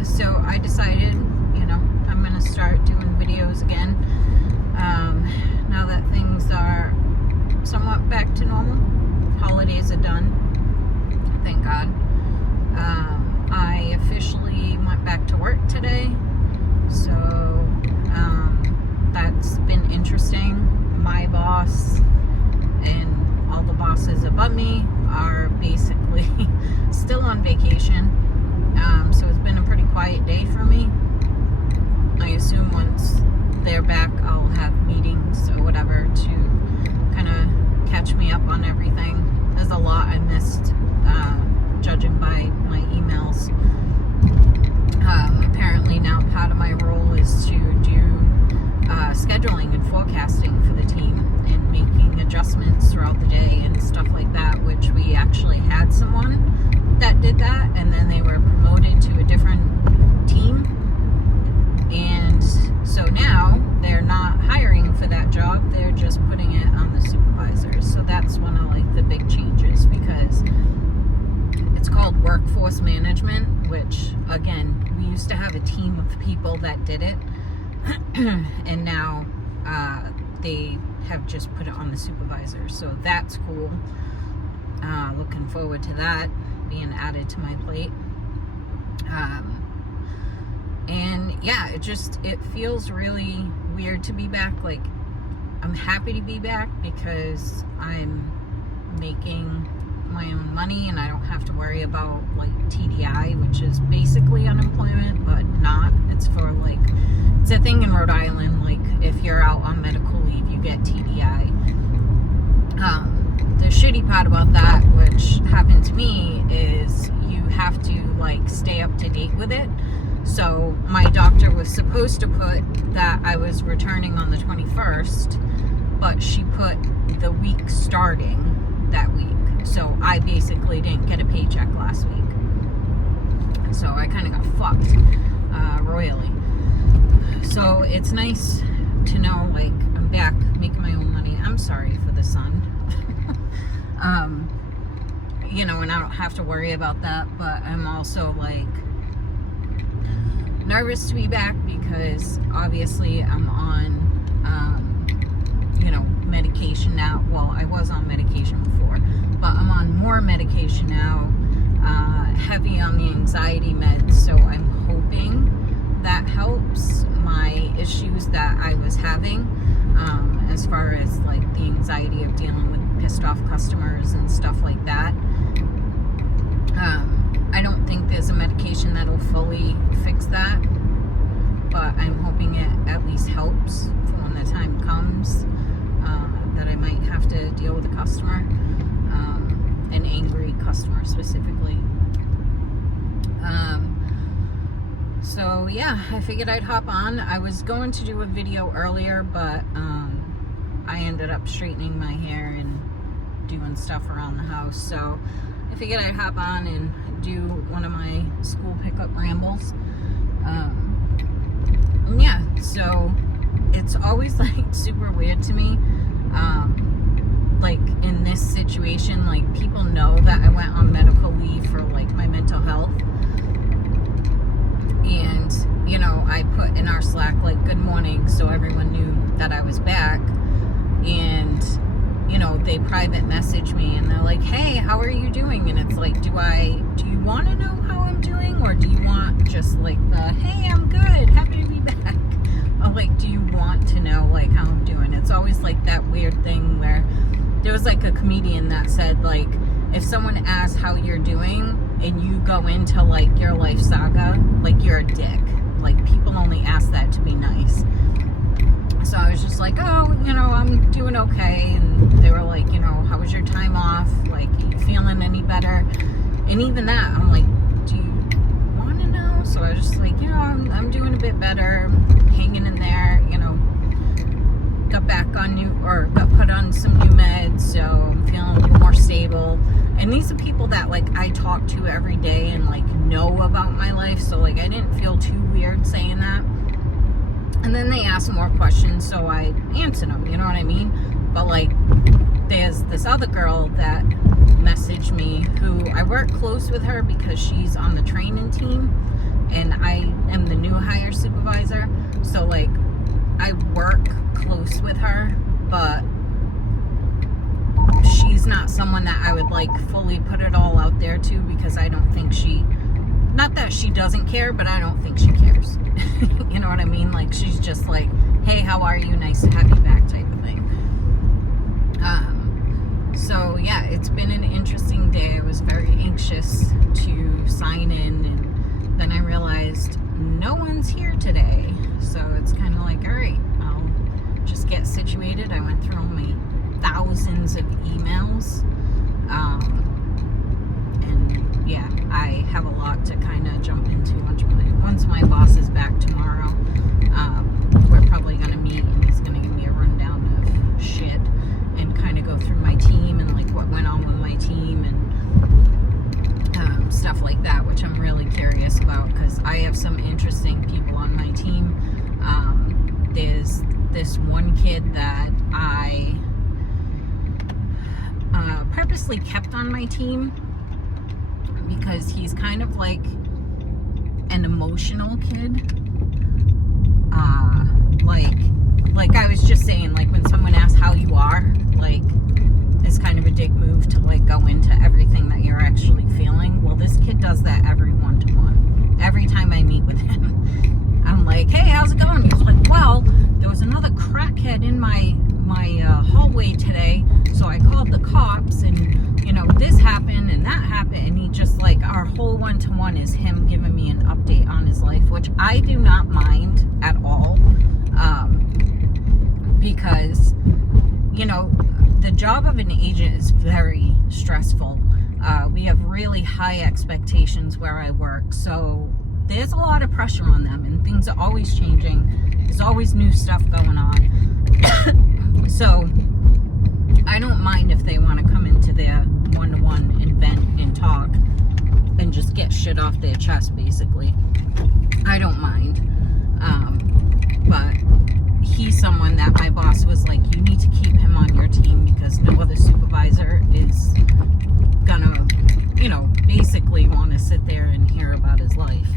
yeah, so I decided, I'm going to start doing videos again. Now that things are somewhat back to normal. Holidays are done. Thank God. I officially went back to work today. So, that's been interesting. My boss and all the bosses above me are basically still on vacation. So it's been a pretty quiet day for me. I assume once they're back, I'll have meetings or whatever to kind of catch me up on everything. There's a lot I missed, judging by my emails. Apparently now part of my role is to do scheduling and forecasting for the team and making adjustments throughout the day and stuff like that, which we actually had someone that did that, and then they were promoted to a different team, and so now they're not hiring for that job, they're just putting it on the supervisors. So that's one of like the big changes, because it's called workforce management, which again, we used to have a team of people that did it, and now they have just put it on the supervisors. So that's cool. Looking forward to that being added to my plate. And yeah, it feels really weird to be back. Like, I'm happy to be back because I'm making my own money and I don't have to worry about like TDI, which is basically unemployment, but not. It's for like, it's a thing in Rhode Island, like if you're out on medical leave, you get TDI. The shitty part about that, which happened to me, is you have to like stay up to date with it. So my doctor was supposed to put that I was returning on the 21st, but she put the week starting that week. So I basically didn't get a paycheck last week. So I kind of got fucked royally. So it's nice to know, like, I'm back making my own money. I'm sorry for the sun. And I don't have to worry about that, but I'm also like nervous to be back because obviously I'm on medication now. Well, I was on medication before, but I'm on more medication now, heavy on the anxiety meds, so I'm hoping that helps my issues that I was having, as far as like the anxiety of dealing with pissed off customers and stuff like that. I don't think there's a medication that'll fully fix that, but I'm hoping it at least helps for when the time comes that I might have to deal with a customer, an angry customer specifically. So yeah, I figured I'd hop on. I was going to do a video earlier, but I ended up straightening my hair and doing stuff around the house, so I figured I'd hop on and do one of my school pickup rambles. Yeah, so it's always like super weird to me, like in this situation, like people know that I went on medical leave for like my mental health, and I put in our Slack like good morning, so everyone knew that I was back, and they private message me and they're like, hey, how are you doing? And it's like, do you want to know how I'm doing, or do you want just like the, hey, I'm good, happy to be back? I'm like, do you want to know like how I'm doing? It's always like that weird thing where there was like a comedian that said, like, if someone asks how you're doing and you go into like your life saga, like you're a dick. Like, people only ask that to be nice. So I was just like, oh, I'm doing okay. And they were like, how was your time off? Like, are you feeling any better? And even that, I'm like, do you want to know? So I was just like, I'm doing a bit better, hanging in there, got put on some new meds, so I'm feeling a little more stable. And these are people that like I talk to every day and like know about my life, so like I didn't feel too weird saying that. And then they asked more questions, so I answered them, you know what I mean? But like, there's this other girl that messaged me who I work close with her because she's on the training team, and I am the new hire supervisor, so like I work close with her, but she's not someone that I would like fully put it all out there to, because I don't think not that she doesn't care, but I don't think she cares. You know what I mean? Like, she's just like, hey, how are you? Nice to have you back type of thing. So yeah, it's been an interesting day. I was very anxious to sign in, and then I realized no one's here today. So it's kind of like, all right, I'll just get situated. I went through all my thousands of emails. And yeah, I have a lot to kind of jump into once my boss is back tomorrow. We're probably going to meet, and he's going to give me a rundown of shit and kind of go through my team and like what went on with my team and stuff like that, which I'm really curious about, because I have some interesting people on my team. There's this one kid that I purposely kept on my team because he's kind of like an emotional kid. Like I was just saying, like when someone asks how you are, like it's kind of a dick move to like go into everything that you're actually feeling. Well, this kid does that every one-to-one. Every time I meet with him, I'm like, hey, how's it going? He's like, well, there was another crackhead in my hallway today, so I called the cops, and you know, this happened and that happened, and he just like, our whole one-to-one is him giving me an update on his life, which I do not mind at all, because you know, the job of an agent is very stressful. We have really high expectations where I work, so there's a lot of pressure on them, and things are always changing. There's always new stuff going on. So I don't mind if they want to come into their one-to-one and vent and talk and just get shit off their chest, basically. I don't mind. But he's someone that my boss was like, you need to keep him on your team because no other supervisor is gonna, you know, basically want to sit there and hear about his life.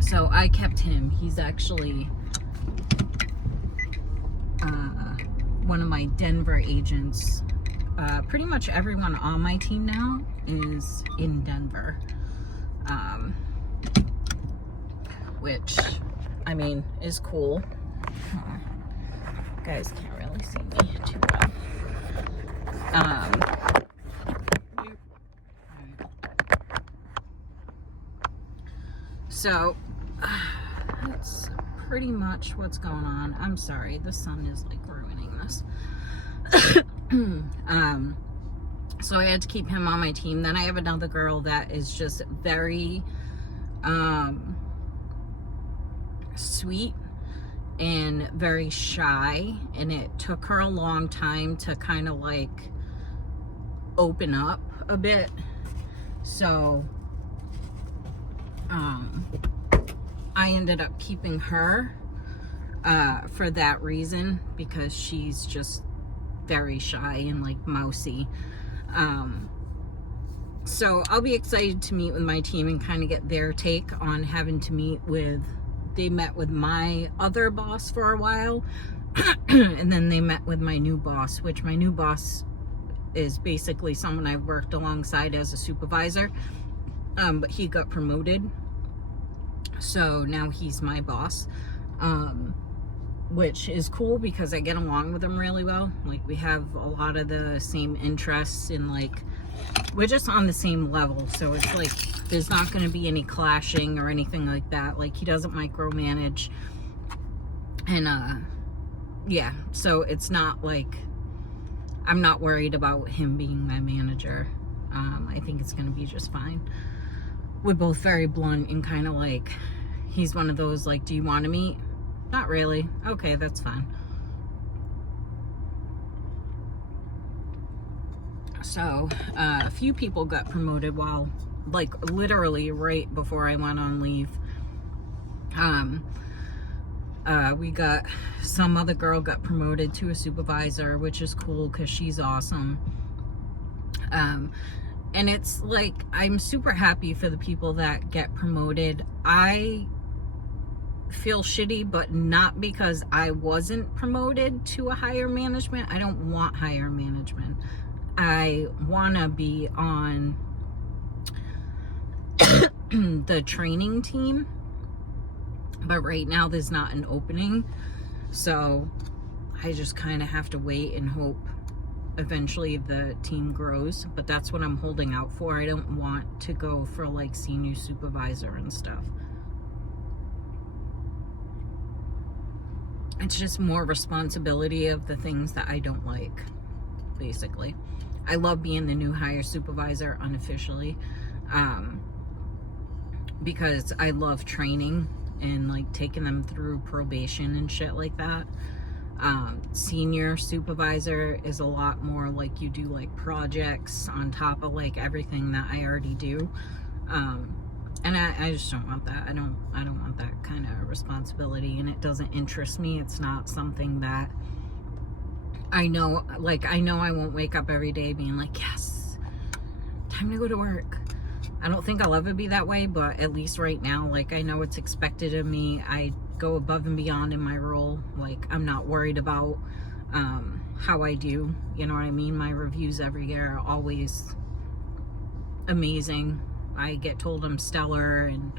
So I kept him. He's actually one of my Denver agents. Pretty much everyone on my team now is in Denver, which I mean is cool. You guys can't really see me too well. So that's pretty much what's going on. I'm sorry, the sun is like ruining this. So I had to keep him on my team. Then I have another girl that is just very sweet and very shy, and it took her a long time to kind of like open up a bit. So I ended up keeping her for that reason, because she's just very shy and like mousy. So I'll be excited to meet with my team and kind of get their take on having to meet with, they met with my other boss for a while and then they met with my new boss, which my new boss is basically someone I've worked alongside as a supervisor, but he got promoted, so now he's my boss, which is cool because I get along with him really well. Like, we have a lot of the same interests, and like we're just on the same level, so it's like there's not going to be any clashing or anything like that. Like, he doesn't micromanage, and yeah, so it's not like I'm not worried about him being my manager. I think it's going to be just fine. We're both very blunt and kind of like, he's one of those like, do you want to meet? Not really. Okay, that's fine. So a few people got promoted while, like, literally right before I went on leave. We got, some other girl got promoted to a supervisor, which is cool because she's awesome. And it's like, I'm super happy for the people that get promoted. I feel shitty, but not because I wasn't promoted to a higher management. I don't want higher management. I want to be on the training team, but right now there's not an opening, so I just kind of have to wait and hope eventually the team grows. But that's what I'm holding out for. I don't want to go for like senior supervisor and stuff. It's just more responsibility of the things that I don't like, basically. I love being the new hire supervisor unofficially, because I love training and like taking them through probation and shit like that. Senior supervisor is a lot more like you do like projects on top of like everything that I already do. And I just don't want that. I don't want that kind of responsibility, and it doesn't interest me. It's not something that I know I won't wake up every day being like, yes, time to go to work. I don't think I'll ever be that way, but at least right now, like, I know it's expected of me. I go above and beyond in my role. Like, I'm not worried about how I do, you know what I mean? My reviews every year are always amazing. I get told I'm stellar and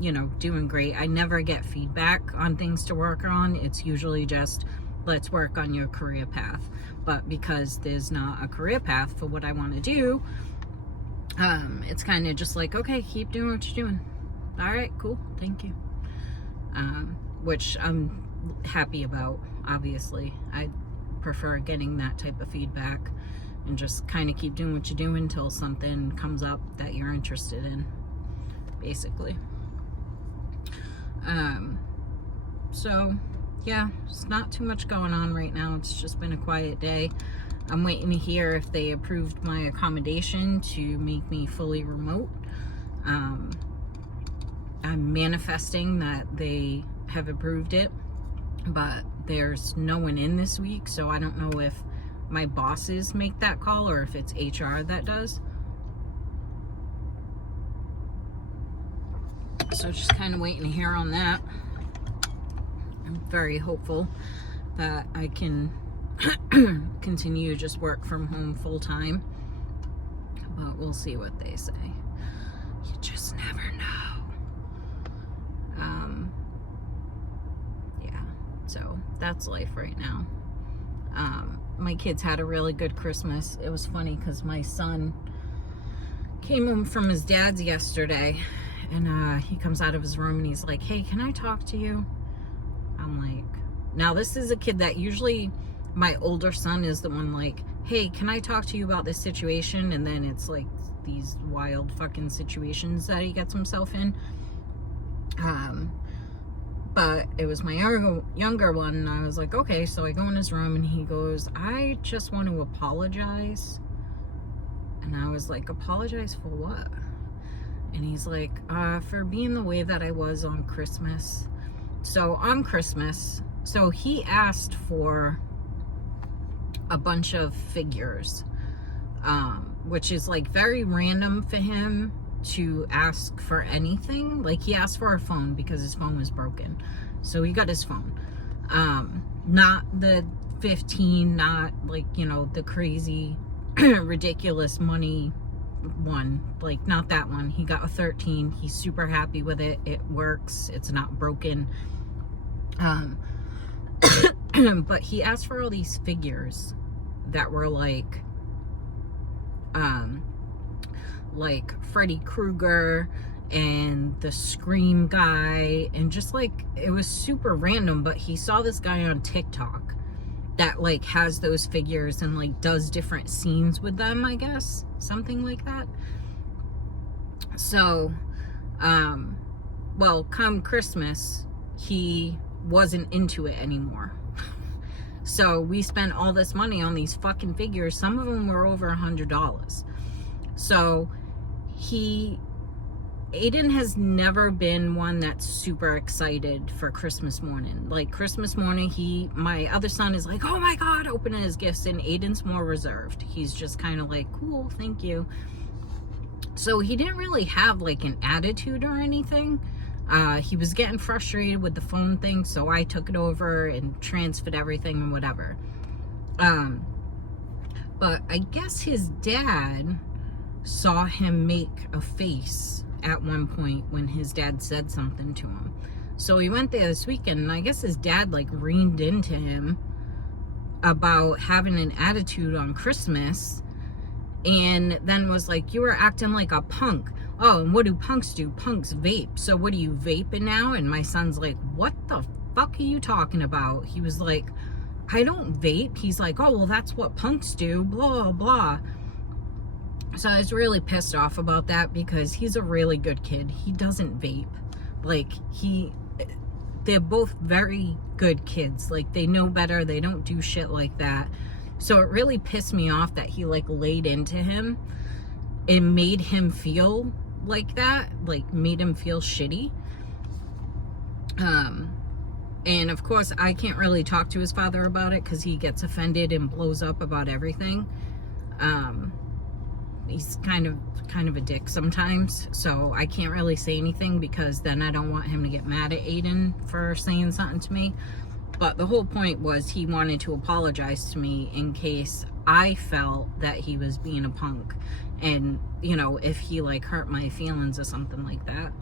you know, doing great. I never get feedback on things to work on. It's usually just, let's work on your career path. But because there's not a career path for what I want to do, it's kind of just like, okay, keep doing what you're doing. All right, cool, thank you. Which I'm happy about, obviously. I prefer getting that type of feedback and just kind of keep doing what you do until something comes up that you're interested in, basically. So yeah, it's not too much going on right now. It's just been a quiet day. I'm waiting to hear if they approved my accommodation to make me fully remote. I'm manifesting that they have approved it, but there's no one in this week, so I don't know if my bosses make that call or if it's HR that does. So just kind of waiting to hear on that. I'm very hopeful that I can continue to just work from home full time, but we'll see what they say. You just never know. Yeah, so that's life right now. My kids had a really good Christmas. It was funny because my son came home from his dad's yesterday, and he comes out of his room and he's like, hey, can I talk to you? I'm like, now this is a kid that usually, my older son is the one like, hey, can I talk to you about this situation? And then it's like these wild fucking situations that he gets himself in. But it was my younger one, and I was like, okay. So I go in his room and he goes, I just want to apologize. And I was like, apologize for what? And he's like, for being the way that I was on Christmas. So on Christmas, so he asked for a bunch of figures, which is like very random for him to ask for anything. Like, he asked for a phone because his phone was broken, so he got his phone. Not the 15, not like, you know, the crazy ridiculous money one, like not that one. He got a 13. He's super happy with it. It works, it's not broken. But he asked for all these figures that were like Freddy Krueger and the Scream guy, and just like, it was super random. But he saw this guy on TikTok that like has those figures and like does different scenes with them, I guess, something like that. So well, come Christmas, he wasn't into it anymore. So we spent all this money on these fucking figures. Some of them were over $100. So he Aiden has never been one that's super excited for Christmas morning. Like Christmas morning, my other son is like, oh my God, opening his gifts, and Aiden's more reserved. He's just kind of like, cool, thank you. So he didn't really have like an attitude or anything. He was getting frustrated with the phone thing, so I took it over and transferred everything and whatever. But I guess his dad saw him make a face at one point when his dad said something to him. So he went there this weekend, and I guess his dad like reined into him about having an attitude on Christmas, and then was like, you were acting like a punk. Oh, and what do punks do? Punks vape. So what are you vaping now? And my son's like, what the fuck are you talking about? He was like, I don't vape. He's like, oh, well, that's what punks do, blah, blah. So I was really pissed off about that because he's a really good kid. He doesn't vape. Like, they're both very good kids. Like, they know better. They don't do shit like that. So it really pissed me off that he, like, laid into him and made him feel like that. Like, made him feel shitty. And, of course, I can't really talk to his father about it because he gets offended and blows up about everything. He's kind of a dick sometimes, so I can't really say anything because then I don't want him to get mad at Aiden for saying something to me. But the whole point was he wanted to apologize to me in case I felt that he was being a punk, and, you know, if he like hurt my feelings or something like that,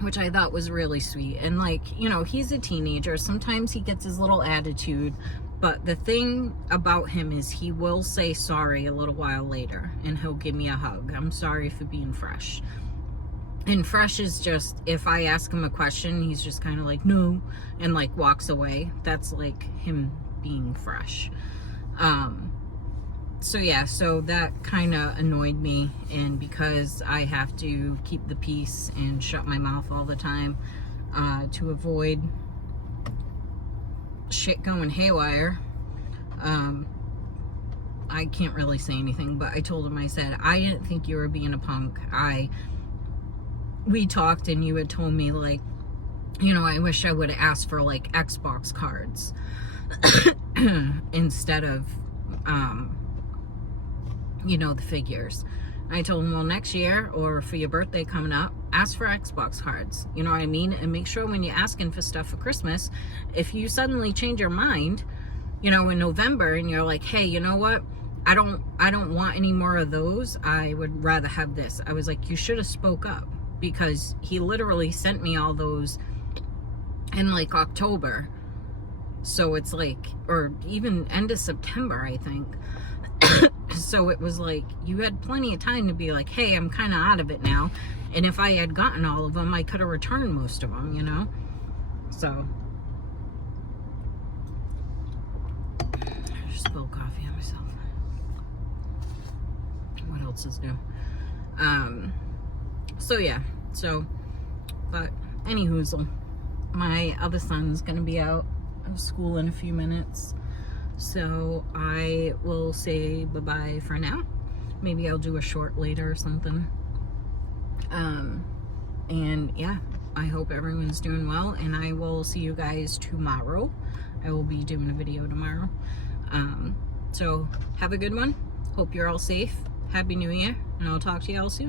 which I thought was really sweet. And, like, you know, he's a teenager, sometimes he gets his little attitude. But the thing about him is he will say sorry a little while later, and he'll give me a hug. I'm sorry for being fresh. And fresh is just, if I ask him a question, he's just kind of like, no, and like walks away. That's like him being fresh. So yeah, so that kind of annoyed me. And because I have to keep the peace and shut my mouth all the time to avoid shit going haywire, I can't really say anything. But I told him, I said, I didn't think you were being a punk. We talked and you had told me, like, you know, I wish I would have asked for like Xbox cards instead of you know, the figures. I told him, well, next year or for your birthday coming up, ask for Xbox cards. You know what I mean? And make sure when you're asking for stuff for Christmas, if you suddenly change your mind, you know, in November, and you're like, hey, you know what? I don't want any more of those. I would rather have this. I was like, you should have spoke up, because he literally sent me all those in like October. So it's like, or even end of September, I think. So it was like, you had plenty of time to be like, hey, I'm kind of out of it now. And if I had gotten all of them, I could have returned most of them, you know? So. I just spilled coffee on myself. What else is new? So yeah. So, but anywhoozle, my other son's going to be out of school in a few minutes. So I will say bye-bye for now. Maybe I'll do a short later or something. And yeah, I hope everyone's doing well, and I will see you guys tomorrow. I will be doing a video tomorrow. So have a good one. Hope you're all safe. Happy New Year, and I'll talk to you all soon.